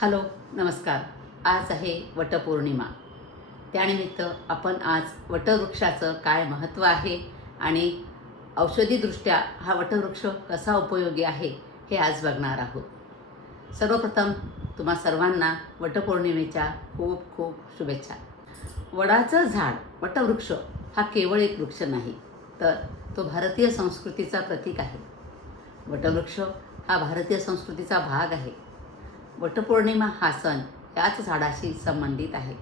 Hello नमस्कार. आज आहे वटपौर्णिमा. त्यानिमित्त आपण आज वटवृक्षाचं काय महत्त्व आहे आणि औषधीदृष्ट्या हा वटवृक्ष कसा उपयोगी आहे हे आज बघणार आहोत. सर्वप्रथम तुम्हा सर्वांना वटपौर्णिमेच्या खूप खूप शुभेच्छा. वडाचं झाड वटवृक्ष हा केवळ एक वृक्ष नाही तर तो भारतीय संस्कृतीचा प्रतीक आहे. वटवृक्ष हा भारतीय संस्कृतीचा भाग आहे. वटपौर्णिमा हा सण याच झाडाशी संबंधित आहे.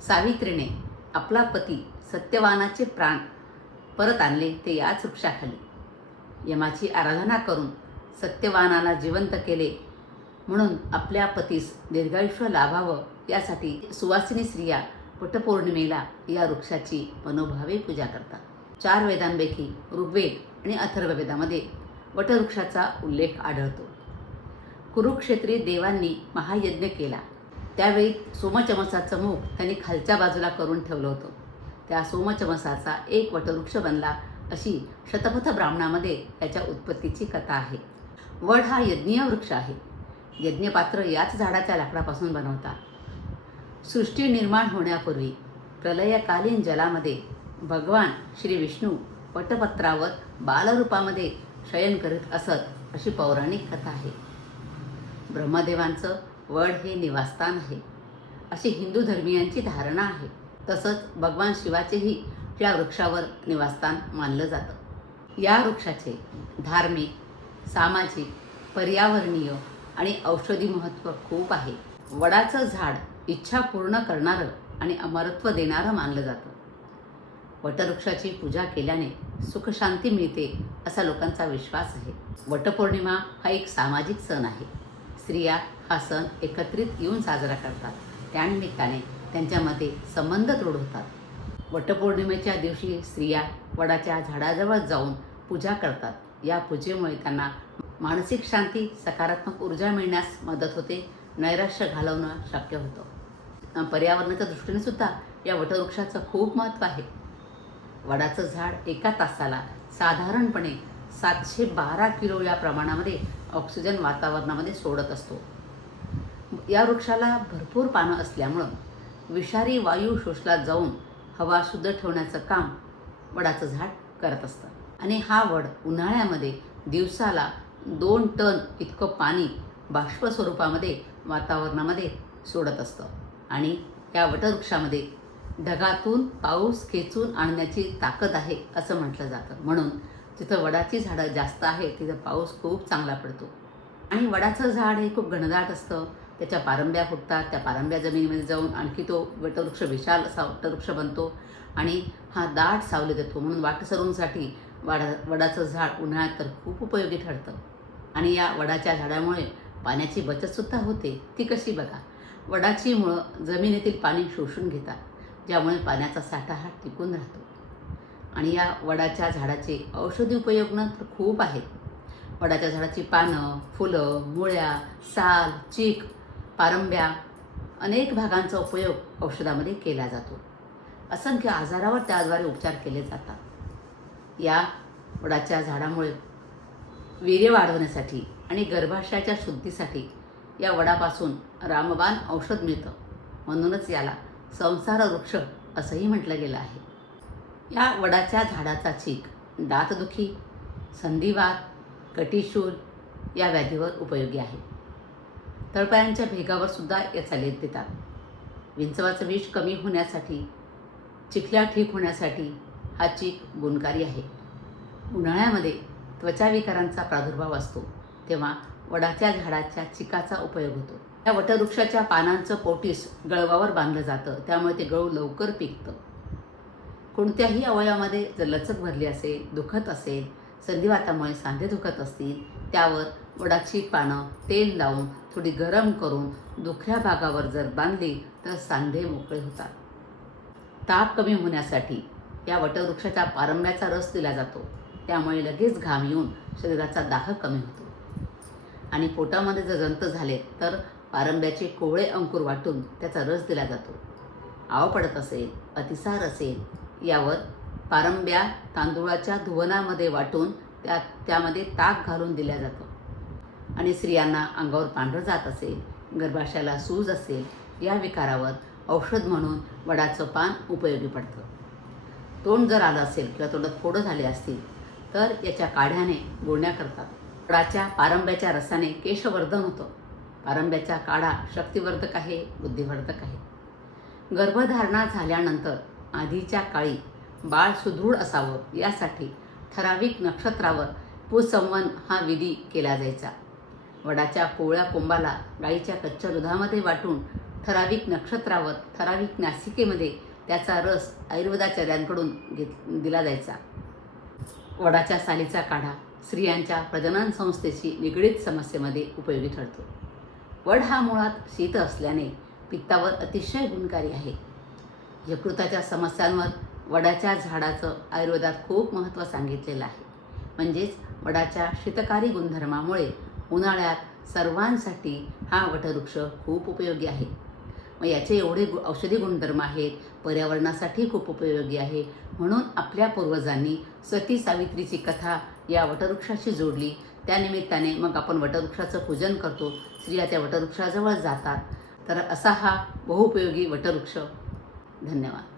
सावित्रीने आपला पती सत्यवानाचे प्राण परत आणले ते याच वृक्षाखाली. यमाची आराधना करून सत्यवानाला जिवंत केले म्हणून आपल्या पतीस दीर्घायुष्य लाभावं यासाठी सुवासिनी स्त्रिया वटपौर्णिमेला या वृक्षाची मनोभावे पूजा करतात. चार वेदांपैकी ऋग्वेद आणि अथर्ववेदामध्ये वटवृक्षाचा उल्लेख आढळतो. कुरुक्षेत्री देवांनी महायज्ञ केला. त्यावेळी सोमचमसाचं मुख त्यांनी खालच्या बाजूला करून ठेवलं होतं. त्या सोमचमसाचा एक वटवृक्ष बनला अशी शतपथ ब्राह्मणामध्ये त्याच्या उत्पत्तीची कथा आहे. वड हा यज्ञीय वृक्ष आहे. यज्ञपात्र याच झाडाच्या लाकडापासून बनवतात. सृष्टी निर्माण होण्यापूर्वी प्रलयकालीन जलामध्ये भगवान श्री विष्णू वटपत्रावर बालरूपामध्ये शयन करीत असत अशी पौराणिक कथा आहे. ब्रह्मदेवांचं वड हे निवासस्थान आहे. अशी हिंदू धर्मियांची धारणा आहे. तसंच भगवान शिवाचेही या वृक्षावर निवासस्थान मानलं जातं. या वृक्षाचे धार्मिक सामाजिक पर्यावरणीय आणि औषधी महत्त्व खूप आहे. वडाचं झाड इच्छा पूर्ण करणारं आणि अमरत्व देणारं मानलं जातं. वटवृक्षाची पूजा केल्याने सुखशांती मिळते असा लोकांचा विश्वास आहे. वटपौर्णिमा हा एक सामाजिक सण आहे. स्त्रिया हा सण एकत्रित येऊन साजरा करतात. त्यानिमित्ताने त्यांच्यामध्ये संबंध दृढ होतात. वटपौर्णिमेच्या दिवशी स्त्रिया वडाच्या झाडाजवळ जाऊन पूजा करतात. या पूजेमुळे त्यांना मानसिक शांती सकारात्मक ऊर्जा मिळण्यास मदत होते. नैराश्य घालवणं शक्य होतं. पर्यावरणाच्या दृष्टीने सुद्धा या वटवृक्षाचं खूप महत्त्व आहे. वडाचं झाड एका तासाला साधारणपणे सातशे बारा किलो या प्रमाणामध्ये ऑक्सिजन वातावरणामध्ये सोडत असतो. या वृक्षाला भरपूर पानं असल्यामुळं विषारी वायू शोषला जाऊन हवा शुद्ध ठेवण्याचं काम वडाचं झाड करत असतं. आणि हा वड उन्हाळ्यामध्ये दिवसाला दोन टन इतकं पाणी बाष्प स्वरूपामध्ये वातावरणामध्ये सोडत असतं. आणि या वटवृक्षामध्ये ढगातून पाऊस खेचून आणण्याची ताकद आहे असं म्हटलं जातं. म्हणून जिथं वडाची झाडं जास्त आहे तिथं पाऊस खूप चांगला पडतो. आणि वडाचं झाड हे खूप घनदाट असतं. त्याच्या पारंब्या फुटतात त्या पारंब्या जमिनीमध्ये जाऊन आणखी तो वटवृक्ष विशाल असा वटवृक्ष बनतो. आणि हा दाट सावली देतो म्हणून वाटसरूंसाठी वाडा वडाचं झाड उन्हाळ्यात तर खूप उपयोगी ठरतं. आणि या वडाच्या झाडामुळे पाण्याची बचतसुद्धा होते. ती कशी बघा? वडाची मुळं जमिनीतील पाणी शोषून घेतात ज्यामुळे पाण्याचा साठा हा टिकून राहतो. आणि या वडाच्या झाडाचे औषधी उपयोग ना तर खूप आहेत. वडाच्या झाडाची पानं फुलं मुळ्या साल चीक पारंब्या अनेक भागांचा उपयोग औषधामध्ये केला जातो. असंख्य आजारावर त्याद्वारे उपचार केले जातात. या वडाच्या झाडामुळे वीर्य वाढवण्यासाठी आणि गर्भाशयाच्या शुद्धीसाठी या वडापासून रामबाण औषध मिळतं. म्हणूनच याला संसार वृक्ष असंही म्हटलं गेलं आहे. या वडाच्या झाडाचा चीक दातदुखी संधिवात कटिशूल या व्याधीवर उपयोगी आहे. तळपायांच्या भेगावर सुद्धा याचा लेप देतात. विंचवाचं विष कमी होण्यासाठी चिखल्या ठीक होण्यासाठी हा चीक गुणकारी आहे. उन्हाळ्यामध्ये त्वचाविकारांचा प्रादुर्भाव असतो तेव्हा वडाच्या झाडाच्या चिकाचा उपयोग होतो. या वटवृक्षाच्या पानांचं पोटीस गळवावर बांधलं जातं त्यामुळे ते गळू लवकर पिकतं. कोणत्याही अवयवामध्ये जर लचक भरली असेल दुखत असेल संधिवातामुळे सांधे दुखत असतील त्यावर वडाची पानं तेल लावून थोडी गरम करून दुखऱ्या भागावर जर बांधली तर सांधे मोकळे होतात. ताप कमी होण्यासाठी या वटवृक्षाच्या पारंब्याचा रस दिला जातो. त्यामुळे लगेच घाम येऊन शरीराचा दाह कमी होतो. आणि पोटामध्ये जर जंत झाले तर पारंब्याचे कोवळे अंकुर वाटून त्याचा रस दिला जातो. आव पडत असेल अतिसार असेल यावर पारंब्या तांदूळाच्या धुवनामध्ये वाटून त्या त्यामध्ये ताक घालून दिल्या जातं. आणि स्त्रियांना अंगावर पांढरं जात असेल गर्भाशयाला सूज असेल या विकारावर औषध म्हणून वडाचं पान उपयोगी पडतं. तोंड जर आलं असेल किंवा तोंडात फोडं झाले असतील तर याच्या काढ्याने गुळण्या करतात. वडाच्या पारंब्याच्या रसाने केशवर्धन होतं. पारंब्याचा काढा शक्तिवर्धक आहे बुद्धिवर्धक आहे. गर्भधारणा झाल्यानंतर आधीच्या काळी बाळ सुदृढ असावं यासाठी ठराविक नक्षत्रावर पुसंवन हा विधी केला जायचा. वडाच्या कोवळ्या कोंबाला गाईच्या कच्च्या दुधामध्ये वाटून ठराविक नक्षत्रावर ठराविक नासिकेमध्ये त्याचा रस आयुर्वेदाचार्यांकडून घेत दिला जायचा. वडाच्या सालीचा काढा स्त्रियांच्या प्रजनन संस्थेशी निगडीत समस्येमध्ये उपयोगी ठरतो. वड हा मुळात शीत असल्याने पित्तावर अतिशय गुणकारी आहे. यकृताच्या समस्यांवर वडाच्या झाडाचं आयुर्वेदात खूप महत्त्व सांगितलेलं आहे. म्हणजेच वडाच्या शीतकारी गुणधर्मामुळे उन्हाळ्यात सर्वांसाठी हा वटवृक्ष खूप उपयोगी आहे. मग याचे एवढे गु औषधी गुणधर्म आहेत पर्यावरणासाठी खूप उपयोगी आहे म्हणून आपल्या पूर्वजांनी सती सावित्रीची कथा या वटवृक्षाशी जोडली. त्यानिमित्ताने मग आपण वटवृक्षाचं पूजन करतो. स्त्रिया त्या वटवृक्षाजवळ जातात. तर असा हा बहुउपयोगी वटवृक्ष धन्यवाद